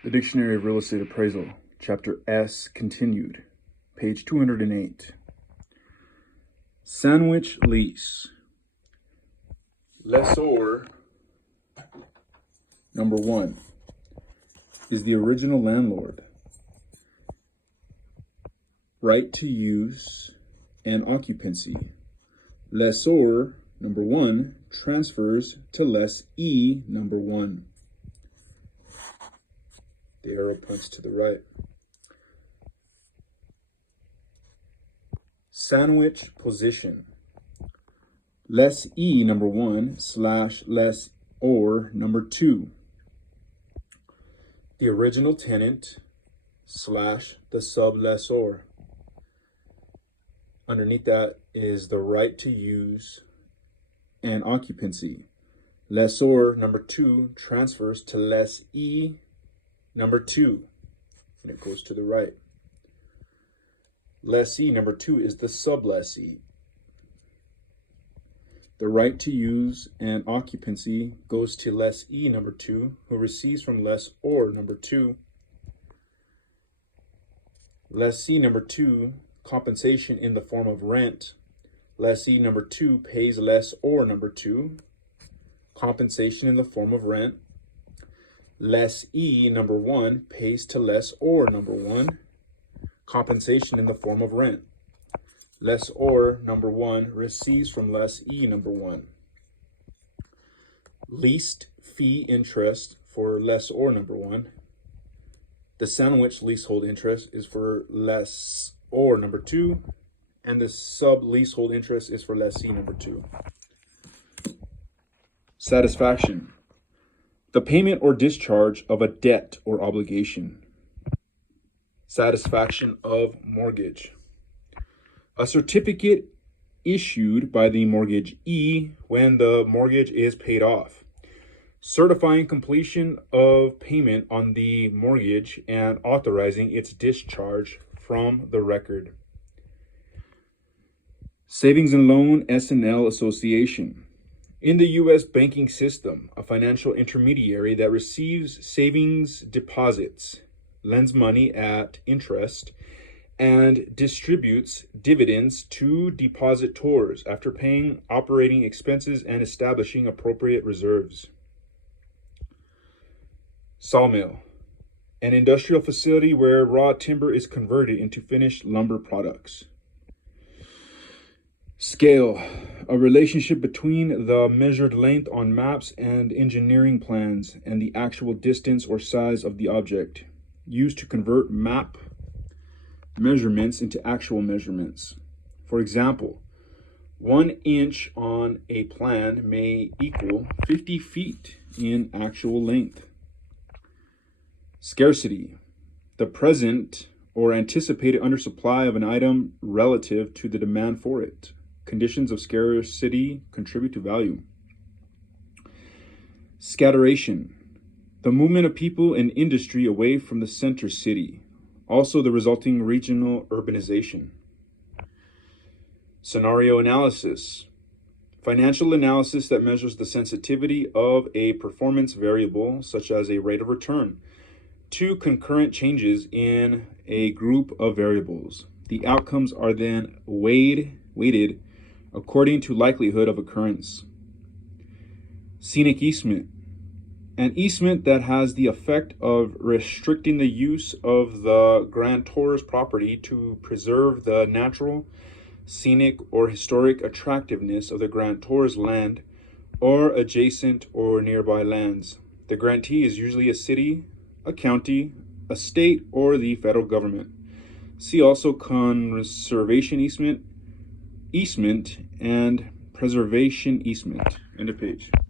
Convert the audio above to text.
The Dictionary of Real Estate Appraisal, Chapter S, continued, page 208. Sandwich lease. Lessor, number 1, is the original landlord. Right to use and occupancy. Lessor, number 1, transfers to lessee, number 1. The arrow points to the right. Sandwich position. Lessee, number 1, / lessor, number 2. The original tenant / the sublessor. Underneath that is the right to use and occupancy. Lessor, number 2, transfers to lessee, number 2, and it goes to the right. Lessee, number 2, is the sublessee. The right to use and occupancy goes to lessee, number 2, who receives from lessor, number 2. Lessee, number 2, compensation in the form of rent. Lessee, number 2, pays lessor, number 2, compensation in the form of rent. Lessee, number 1, pays to lessor, number 1, compensation in the form of rent. Lessor, number 1, receives from lessee, number 1. Leased fee interest for lessor, number 1. The sandwich leasehold interest is for lessor, number 2, and the sub-leasehold interest is for lessee, number 2. Satisfaction. The payment or discharge of a debt or obligation. Satisfaction of mortgage. A certificate issued by the mortgagee when the mortgage is paid off, certifying completion of payment on the mortgage and authorizing its discharge from the record. Savings and Loan S&L Association. In the U.S. banking system, a financial intermediary that receives savings deposits, lends money at interest, and distributes dividends to depositors after paying operating expenses and establishing appropriate reserves. Sawmill, an industrial facility where raw timber is converted into finished lumber products. Scale, a relationship between the measured length on maps and engineering plans and the actual distance or size of the object, used to convert map measurements into actual measurements. For example, 1 inch on a plan may equal 50 feet in actual length. Scarcity, the present or anticipated undersupply of an item relative to the demand for it. Conditions of scarcity contribute to value. Scatteration, the movement of people and industry away from the center city, also the resulting regional urbanization. Scenario analysis, financial analysis that measures the sensitivity of a performance variable, such as a rate of return, to concurrent changes in a group of variables. The outcomes are then weighted according to likelihood of occurrence. Scenic easement, an easement that has the effect of restricting the use of the grantor's property to preserve the natural, scenic, or historic attractiveness of the grantor's land or adjacent or nearby lands. The grantee is usually a city, a county, a state, or the federal government. See also conservation easement, and preservation easement. End of page.